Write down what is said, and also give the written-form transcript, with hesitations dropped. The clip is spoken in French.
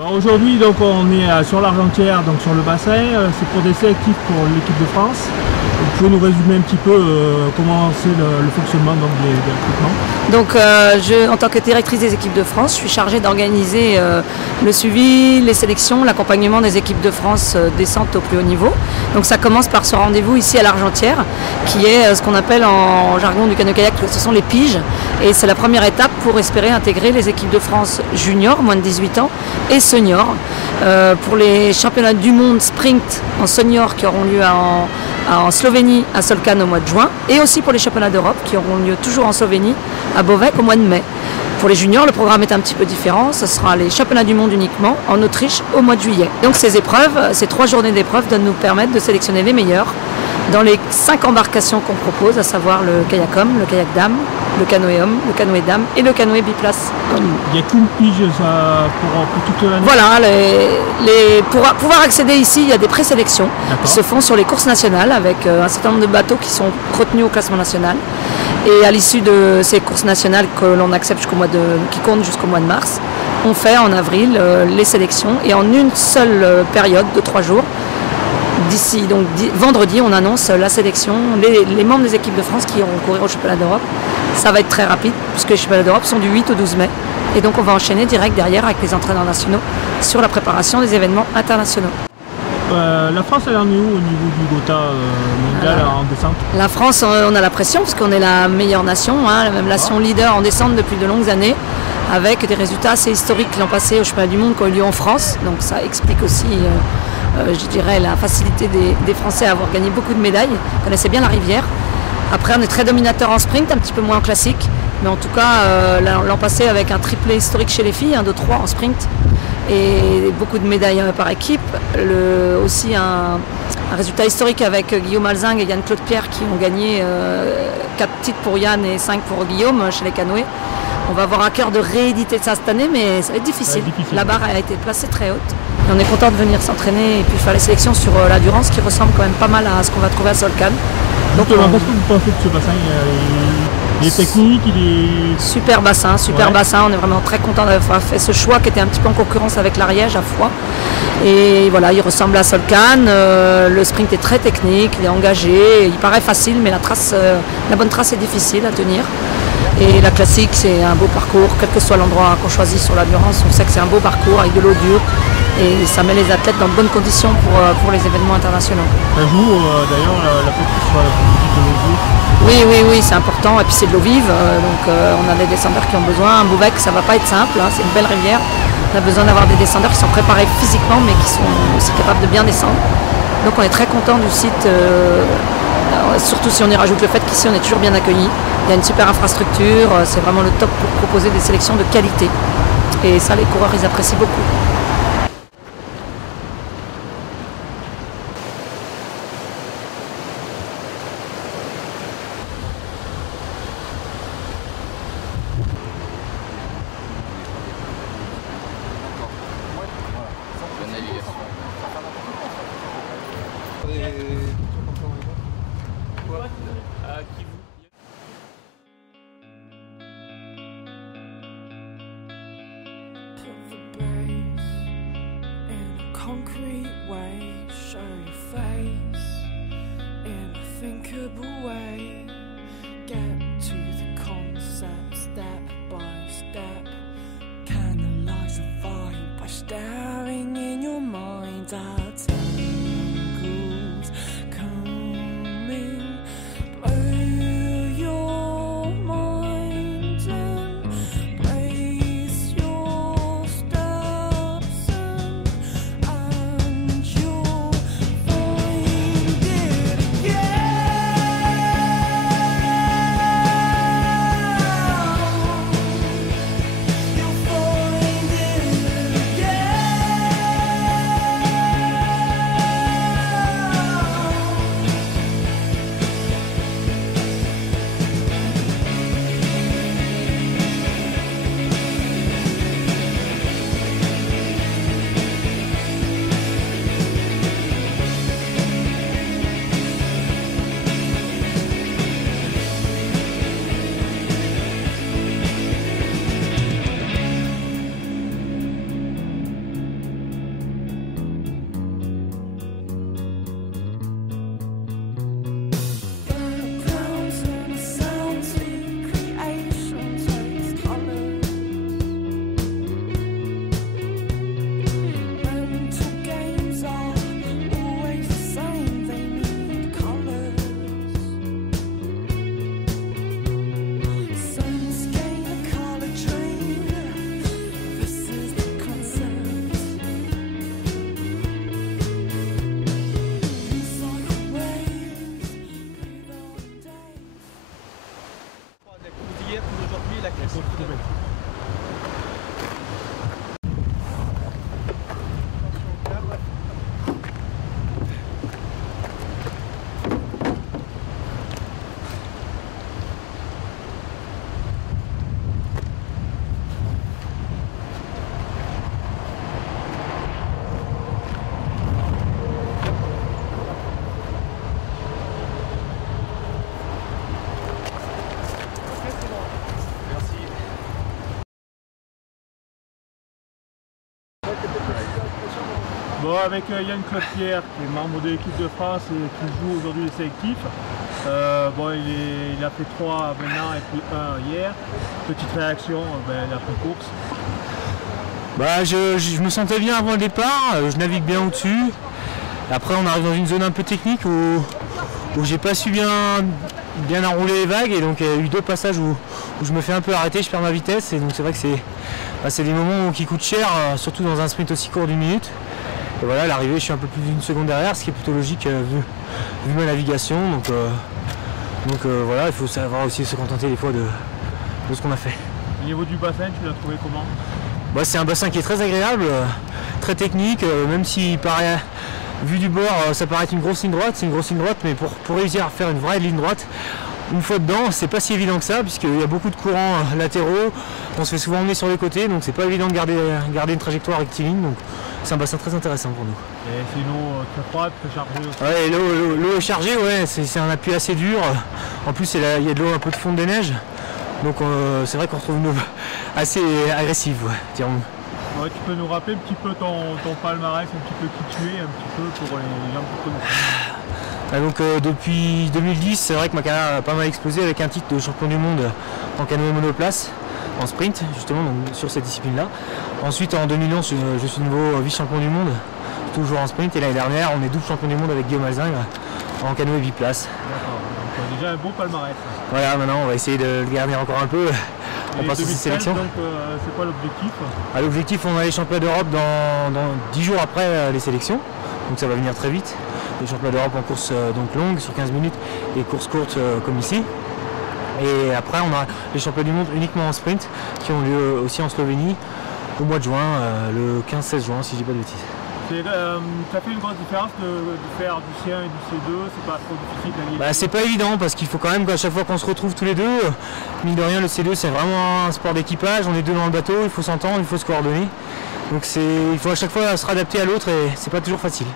Aujourd'hui, donc, on est sur l'Argentière, donc sur le bassin. C'est pour des sélectifs pour l'équipe de France. Vous pouvez nous résumer un petit peu comment c'est le fonctionnement donc, des recrutements? Donc, en tant que directrice des équipes de France, je suis chargée d'organiser le suivi, les sélections, l'accompagnement des équipes de France descente au plus haut niveau. Donc ça commence par ce rendez-vous ici à l'Argentière, qui est ce qu'on appelle en jargon du canoë-kayak, ce sont les piges. Et c'est la première étape pour espérer intégrer les équipes de France juniors, moins de 18 ans, et seniors. Pour les championnats du monde sprint en senior qui auront lieu en Slovénie, à Solkan au mois de juin, et aussi pour les championnats d'Europe qui auront lieu toujours en Slovénie, à Beauvais au mois de mai. Pour les juniors, le programme est un petit peu différent. Ce sera les championnats du monde uniquement en Autriche au mois de juillet. Donc ces épreuves, ces 3 journées d'épreuves doivent nous permettre de sélectionner les meilleurs dans les 5 embarcations qu'on propose, à savoir le kayak homme, le kayak dame, le canoë homme, le canoë dame et le canoë biplace. Il n'y a qu'une pige pour toute l'année? Voilà, pour pouvoir accéder ici, il y a des présélections qui se font sur les courses nationales avec un certain nombre de bateaux qui sont retenus au classement national. Et à l'issue de ces courses nationales que l'on accepte qui comptent jusqu'au mois de mars, on fait en avril les sélections et en une seule période de 3 jours. D'ici donc vendredi, on annonce la sélection, les membres des équipes de France qui iront courir au championnat d'Europe. Ça va être très rapide puisque les championnats d'Europe sont du 8 au 12 mai. Et donc on va enchaîner direct derrière avec les entraîneurs nationaux sur la préparation des événements internationaux. La France, elle en est où au niveau du GOTA mondial en descente? La France, on a la pression parce qu'on est la meilleure nation, la même nation leader en descente depuis de longues années, avec des résultats assez historiques l'an passé au championnat du monde qui ont eu lieu en France. Donc ça explique aussi, je dirais, la facilité des Français à avoir gagné beaucoup de médailles. Ils connaissaient bien la rivière. Après, on est très dominateur en sprint, un petit peu moins en classique. Mais en tout cas, l'an passé, avec un triplé historique chez les filles, 1, 2, 3 en sprint, et beaucoup de médailles par équipe. Aussi un résultat historique avec Guillaume Alzing et Yann-Claude Pierre qui ont gagné 4 titres pour Yann et 5 pour Guillaume chez les canoës. On va avoir à cœur de rééditer ça cette année, mais ça va être difficile. La barre a été placée très haute. Et on est content de venir s'entraîner et puis faire les sélections sur la Durance qui ressemble quand même pas mal à ce qu'on va trouver à Solkan. Donc, qu'est-ce que vous pensez de ce bassin? Il est technique, il est... Super bassin. On est vraiment très content d'avoir fait ce choix qui était un petit peu en concurrence avec l'Ariège à Foix. Et voilà, il ressemble à Solkan. Le sprint est très technique, il est engagé. Il paraît facile, mais la bonne trace est difficile à tenir. Et la classique, c'est un beau parcours, quel que soit l'endroit qu'on choisit sur la Durance. On sait que c'est un beau parcours avec de l'eau dure. Et ça met les athlètes dans de bonnes conditions pour les événements internationaux. Un jour, d'ailleurs, la focus sur la politique de l'eau dure. Oui, c'est important. Et puis c'est de l'eau vive. On a des descendeurs qui ont besoin. Un Beauvais, ça ne va pas être simple. C'est une belle rivière. On a besoin d'avoir des descendeurs qui sont préparés physiquement, mais qui sont aussi capables de bien descendre. Donc on est très content du site. Surtout si on y rajoute le fait qu'ici on est toujours bien accueillis. Il y a une super infrastructure. C'est vraiment le top pour proposer des sélections de qualité. Et ça, les coureurs, ils apprécient beaucoup. Concrete way, show your face in a thinkable way. Get to the concept step by step. Canalize the vibe by staring in your mind at tangles coming. Blow your mind and place your steps in. And you'll find it again. Bon, avec Yann Clotière, qui est membre de l'équipe de France et qui joue aujourd'hui les sélectifs. Bon, il a fait 3 maintenant et puis 1 hier. Petite réaction l'après-course. Bah, je me sentais bien avant le départ, je navigue bien au-dessus. Après on arrive dans une zone un peu technique où j'ai pas su bien enrouler les vagues, et donc il y a eu 2 passages où je me fais un peu arrêter, je perds ma vitesse, et donc c'est vrai que c'est des moments qui coûtent cher, surtout dans un sprint aussi court d'1 minute. Et voilà, à l'arrivée je suis un peu plus d'1 seconde derrière, ce qui est plutôt logique vu ma navigation. Donc voilà, il faut savoir aussi se contenter des fois de ce qu'on a fait. Au niveau du bassin, tu l'as trouvé comment? Bah, c'est un bassin qui est très agréable, très technique, même s'il paraît, vu du bord, ça paraît être une grosse ligne droite, c'est une grosse ligne droite, mais pour réussir à faire une vraie ligne droite, une fois dedans, c'est pas si évident que ça, puisqu'il y a beaucoup de courants latéraux, on se fait souvent emmener sur les côtés, donc c'est pas évident de garder une trajectoire rectiligne, donc c'est un bassin très intéressant pour nous. Et c'est une eau très froide, très chargée aussi. Ouais, l'eau est chargée, ouais, c'est un appui assez dur, en plus il y a de l'eau un peu de fonte des neiges, donc c'est vrai qu'on retrouve une eau assez agressive, ouais, dirons-nous. Ouais, tu peux nous rappeler un petit peu ton palmarès, un petit peu qui tu es, un petit peu pour les gens qui connaissent. Donc depuis 2010, c'est vrai que ma carrière a pas mal explosé avec un titre de champion du monde en canoë monoplace, en sprint justement, donc sur cette discipline-là. Ensuite en 2011, je suis nouveau vice-champion du monde, toujours en sprint, et l'année dernière on est double champion du monde avec Guillaume Alzingre en canoë biplace. D'accord, donc déjà un beau palmarès. Voilà, maintenant on va essayer de le garder encore un peu. On passe aux sélections. Donc c'est quoi l'objectif? L'objectif, on a les championnats d'Europe dans 10 jours après les sélections, donc ça va venir très vite. Les championnats d'Europe en course donc longue sur 15 minutes et course courte comme ici. Et après on a les championnats du monde uniquement en sprint qui ont lieu aussi en Slovénie au mois de juin, le 15-16 juin si je dis pas de bêtises. Ça fait une grosse différence de faire du C1 et du C2, c'est pas trop difficile d'allier? Bah, c'est pas évident parce qu'il faut quand même qu'à chaque fois qu'on se retrouve tous les deux, mine de rien le C2 c'est vraiment un sport d'équipage, on est 2 dans le bateau, il faut s'entendre, il faut se coordonner. Donc il faut à chaque fois se réadapter à l'autre et c'est pas toujours facile.